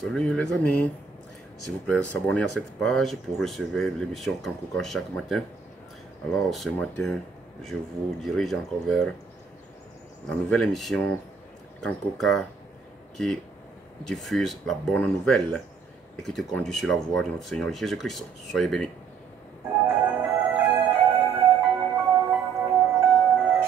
Salut les amis, s'il vous plaît, s'abonner à cette page pour recevoir l'émission Kankoka chaque matin. Alors ce matin, je vous dirige encore vers la nouvelle émission Kankoka qui diffuse la bonne nouvelle et qui te conduit sur la voie de notre Seigneur Jésus-Christ. Soyez bénis.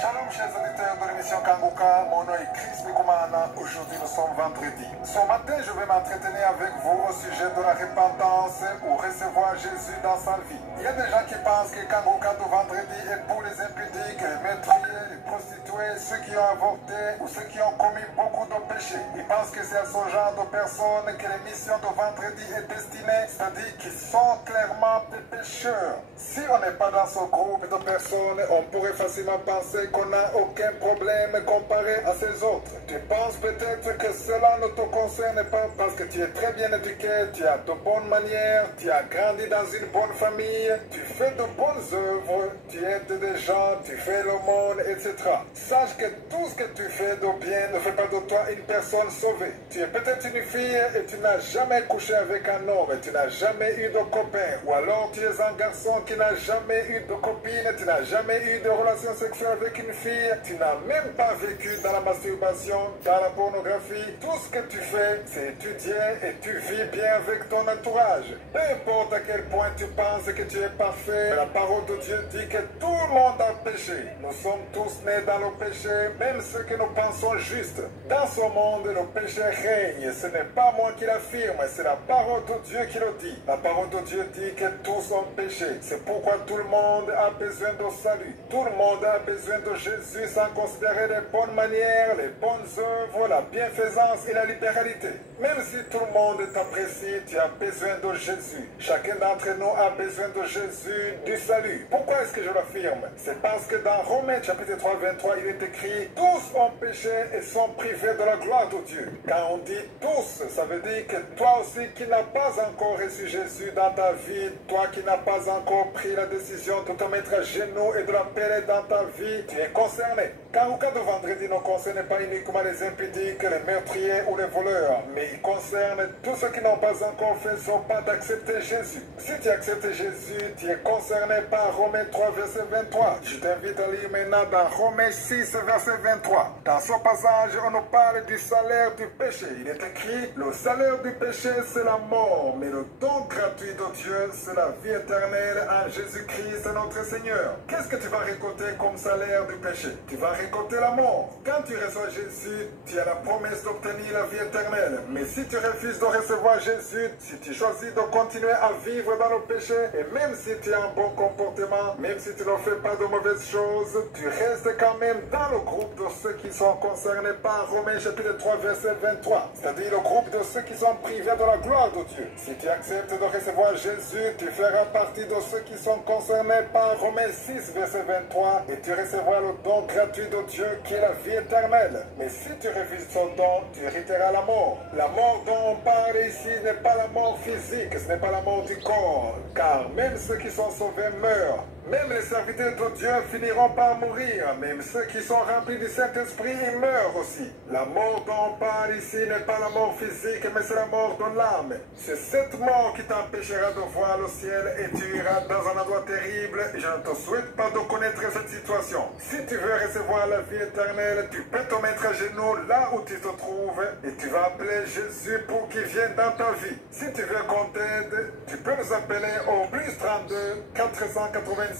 Shalom chers auditeurs de l'émission Kangoka, mon nom est Chris Mikumana, aujourd'hui nous sommes vendredi. Ce matin je vais m'entretenir avec vous au sujet de la repentance ou recevoir Jésus dans sa vie. Il y a des gens qui pensent que Kangoka de vendredi est pour les impudiques, les meurtriers, les prostituées, ceux qui ont avorté ou ceux qui ont commis beaucoup de péchés. Ils pensent que c'est à ce genre de personnes que l'émission de vendredi est destinée, c'est-à-dire qu'ils sont clairement des pécheurs. Si on n'est pas dans ce groupe de personnes, on pourrait facilement penser qu'on n'a aucun problème comparé à ces autres. Tu penses peut-être que cela ne te concerne pas parce que tu es très bien éduqué, tu as de bonnes manières, tu as grandi dans une bonne famille, tu fais de bonnes œuvres, tu aides des gens, tu fais l'aumône, etc. Sache que tout ce que tu fais de bien ne fait pas de toi une personne sauvée. Tu es peut-être une fille et tu n'as jamais couché avec un homme, et tu n'as jamais eu de copain, ou alors tu es un garçon qui n'a jamais eu de copine, tu n'as jamais eu de relation sexuelle avec une fille, tu n'as même pas vécu dans la masturbation, dans la pornographie. Tout ce que tu fais, c'est étudier et tu vis bien avec ton entourage. Peu importe à quel point tu penses que tu es parfait, la parole de Dieu dit que tout le monde a péché. Nous sommes tous nés dans le péché, même ceux que nous pensons justes. Dans ce monde, le péché règne. Ce n'est pas moi qui l'affirme, c'est la parole de Dieu qui le dit. La parole de Dieu dit que tous ont péché. C'est pourquoi tout le monde a besoin de salut. Tout le monde a besoin de Jésus sans considérer les bonnes manières, les bonnes œuvres, la bienfaisance et la libéralité. Même si tout le monde t'apprécie, tu as besoin de Jésus. Chacun d'entre nous a besoin de Jésus, du salut. Pourquoi est-ce que je l'affirme? C'est parce que dans Romains chapitre 3, 23, il est écrit « Tous ont péché et sont privés de la gloire de Dieu ». Quand on dit « tous », ça veut dire que toi aussi qui n'as pas encore reçu Jésus dans ta vie, toi qui n'as pas encore pris la décision de te mettre à genoux et de l'appeler dans ta vie, tu es concerné. Car au cas de vendredi ne concerne pas uniquement les impudiques, les meurtriers ou les voleurs, mais il concerne tous ceux qui n'ont pas encore fait ce pas d'accepter Jésus. Si tu acceptes Jésus, tu es concerné par Romains 3, verset 23. Je t'invite à lire maintenant dans Romains 6, verset 23. Dans ce passage, on nous parle du salaire du péché. Il est écrit, le salaire du péché, c'est la mort, mais le don gratuit de Dieu, c'est la vie éternelle en Jésus-Christ, notre Seigneur. Qu'est-ce que tu vas récolter comme salaire du péché? Tu vas récolter la mort. Quand tu reçois Jésus, tu as la promesse d'obtenir la vie éternelle. Mais si tu refuses de recevoir Jésus, si tu choisis de continuer à vivre dans le péché, et même si tu as un bon comportement, même si tu ne fais pas de mauvaises choses, tu restes quand même dans le groupe de ceux qui sont concernés par Romains chapitre 3, verset 23. C'est-à-dire le groupe de ceux qui sont privés de la gloire de Dieu. Si tu acceptes de recevoir Jésus, tu feras partie de ceux qui sont concernés par Romains 6, verset 23, et tu recevras le don gratuit de Dieu qui est la vie éternelle. Mais si tu refuses son don, tu hériteras la mort. La mort dont on parle ici n'est pas la mort physique, ce n'est pas la mort du corps, car même ceux qui sont sauvés meurent. Même les serviteurs de Dieu finiront par mourir. Même ceux qui sont remplis du Saint-Esprit, ils meurent aussi. La mort dont on parle ici n'est pas la mort physique, mais c'est la mort de l'âme. C'est cette mort qui t'empêchera de voir le ciel et tu iras dans un endroit terrible. Je ne te souhaite pas de connaître cette situation. Si tu veux recevoir la vie éternelle, tu peux te mettre à genoux là où tu te trouves et tu vas appeler Jésus pour qu'il vienne dans ta vie. Si tu veux qu'on t'aide, tu peux nous appeler au plus 32 486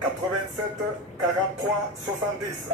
87 43 70.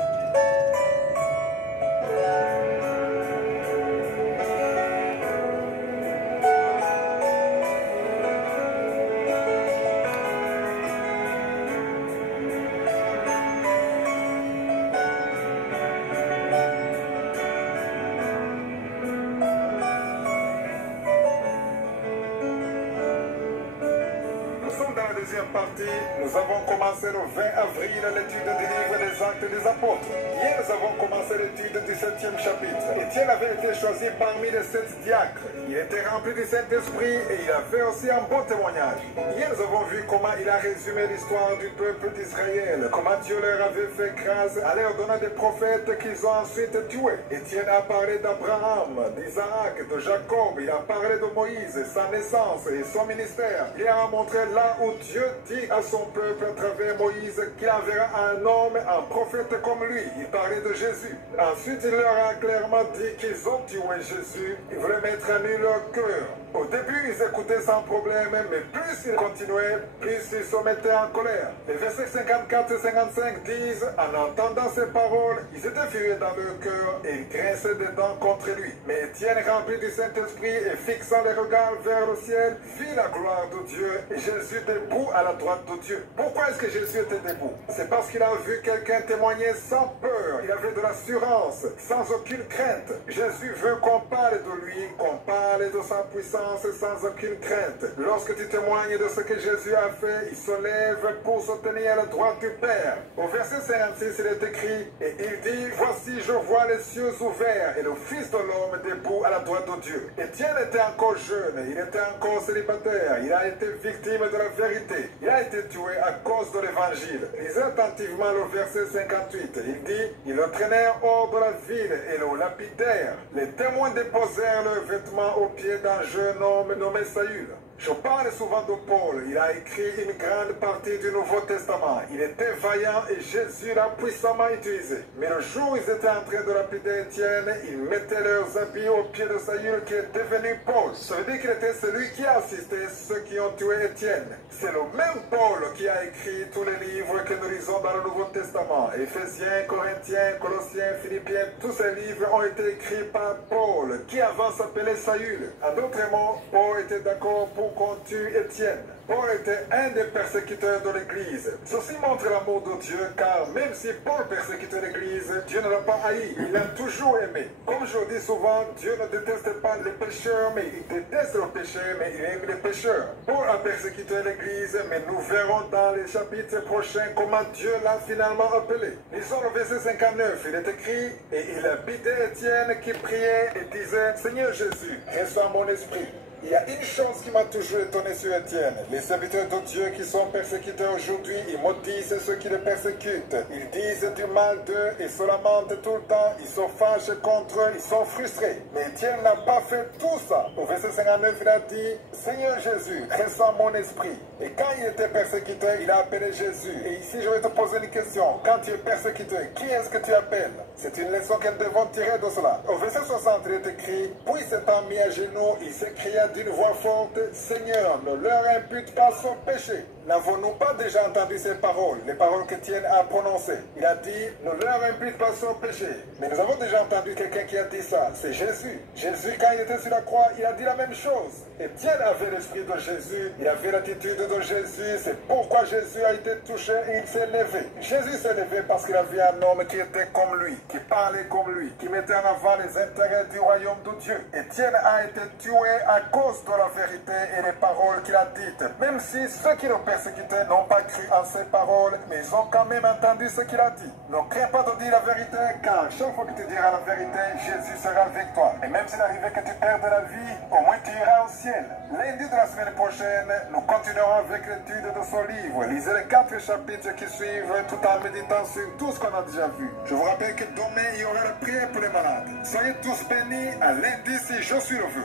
sommes dans la deuxième partie. Nous avons commencé le 20 avril l'étude du livre des Actes des Apôtres. Hier, nous avons commencé l'étude du 7e chapitre. Étienne avait été choisi parmi les 7 diacres. Il était rempli du Saint-Esprit et il avait aussi un bon témoignage. Hier, nous avons vu comment il a résumé l'histoire du peuple d'Israël, comment Dieu leur avait fait grâce en leur donnant des prophètes qu'ils ont ensuite tués. Étienne a parlé d'Abraham, d'Isaac, de Jacob, il a parlé de Moïse, sa naissance et son ministère. Il a montré là où Dieu dit à son peuple à travers Moïse qu'il enverra un homme, un prophète comme lui. Il parlait de Jésus. Ensuite, il leur a clairement dit qu'ils ont tué Jésus. Ils voulaient mettre à nu leur cœur. Au début, ils écoutaient sans problème, mais plus ils continuaient, plus ils se mettaient en colère. Les versets 54 et 55 disent, en entendant ces paroles, ils étaient furieux dans leur cœur et ils grinçaient des dents contre lui. Mais Étienne, rempli du Saint-Esprit et fixant les regards vers le ciel, vit la gloire de Dieu et Jésus debout à la droite de Dieu. Pourquoi est-ce que Jésus était debout? C'est parce qu'il a vu quelqu'un témoigner sans peur. Il avait de l'assurance, sans aucune crainte. Jésus veut qu'on parle de lui, qu'on parle de sa puissance sans aucune crainte. Lorsque tu témoignes de ce que Jésus a fait, il se lève pour se tenir à la droite du Père. Au verset 56, il est écrit, et il dit, voici je vois les cieux ouverts et le Fils de l'homme debout à la droite de Dieu. Étienne était encore jeune, il était encore célibataire, il a été victime de la vérité, il a été tué à cause de l'évangile. Lisez attentivement le verset 58, il dit, ils le traînèrent hors de la ville et le lapidèrent. Les témoins déposèrent leurs vêtements aux pieds d'un jeune homme nommé Saül. Je parle souvent de Paul. Il a écrit une grande partie du Nouveau Testament. Il était vaillant et Jésus l'a puissamment utilisé. Mais le jour où ils étaient en train de lapider Étienne, ils mettaient leurs habits aux pieds de Saül qui est devenu Paul. Ça veut dire qu'il était celui qui a assisté ceux qui ont tué Étienne. C'est le même Paul qui a écrit tous les livres que nous lisons dans le Nouveau Testament. Éphésiens, Corinthiens, Colossiens, Philippiens, tous ces livres ont été écrits par Paul, qui avant s'appelait Saül. En d'autres mots, Paul était d'accord pour qu'on tue Étienne. Paul était un des persécuteurs de l'Église. Ceci montre l'amour de Dieu, car même si Paul persécutait l'Église, Dieu ne l'a pas haï. Il l'a toujours aimé. Comme je le dis souvent, Dieu ne déteste pas les pécheurs, mais il déteste le péché, mais il aime les pécheurs. Paul a persécuté l'Église, mais nous verrons dans les chapitres prochains comment Dieu l'a finalement appelé. Lisons le verset 59. Il est écrit, et il habitait Étienne qui priait et disait, Seigneur Jésus, reçois mon esprit. Il y a une chose qui m'a toujours étonné sur Étienne. Les serviteurs de Dieu qui sont persécutés aujourd'hui, ils maudissent ceux qui les persécutent. Ils disent du mal d'eux et se lamentent tout le temps. Ils se fâchent contre eux, ils sont frustrés. Mais Étienne n'a pas fait tout ça. Au verset 59, il a dit, Seigneur Jésus, reçois mon esprit. Et quand il était persécuté, il a appelé Jésus. Et ici, je vais te poser une question. Quand tu es persécuté, qui est-ce que tu appelles? C'est une leçon que nous devons tirer de cela. Au verset 60, il est écrit, puis s'étant mis à genoux, il s'écria d'une voix forte, Seigneur, ne leur impute pas son péché. N'avons-nous pas déjà entendu ces paroles, les paroles qu'Étienne a prononcées? Il a dit, ne leur impute pas son péché. Mais nous avons déjà entendu quelqu'un qui a dit ça, c'est Jésus. Jésus, quand il était sur la croix, il a dit la même chose. Étienne avait l'esprit de Jésus, il avait l'attitude de Jésus, c'est pourquoi Jésus a été touché et il s'est levé. Jésus s'est levé parce qu'il avait un homme qui était comme lui, qui parlait comme lui, qui mettait en avant les intérêts du royaume de Dieu. Étienne a été tué à cause de la vérité et des paroles qu'il a dites, même si ceux qui le persécutaient n'ont pas cru en ses paroles, mais ils ont quand même entendu ce qu'il a dit. Ne crains pas de dire la vérité, car chaque fois que tu diras la vérité, Jésus sera avec toi. Et même s'il arrivait que tu perdes la vie, au moins tu iras au ciel. Lundi de la semaine prochaine, nous continuerons avec l'étude de ce livre. Lisez les 4 chapitres qui suivent tout en méditant sur tout ce qu'on a déjà vu. Je vous rappelle que demain, il y aura la prière pour les malades. Soyez tous bénis. À lundi si je suis le vœu.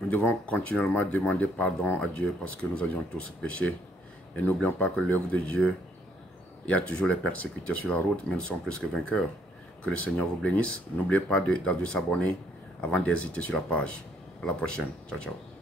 Nous devons continuellement demander pardon à Dieu parce que nous avions tous péché. Et n'oublions pas que l'œuvre de Dieu, il y a toujours les persécutés sur la route, mais nous sommes plus que vainqueurs. Que le Seigneur vous bénisse. N'oubliez pas de s'abonner avant d'hésiter sur la page. À la prochaine. Ciao, ciao.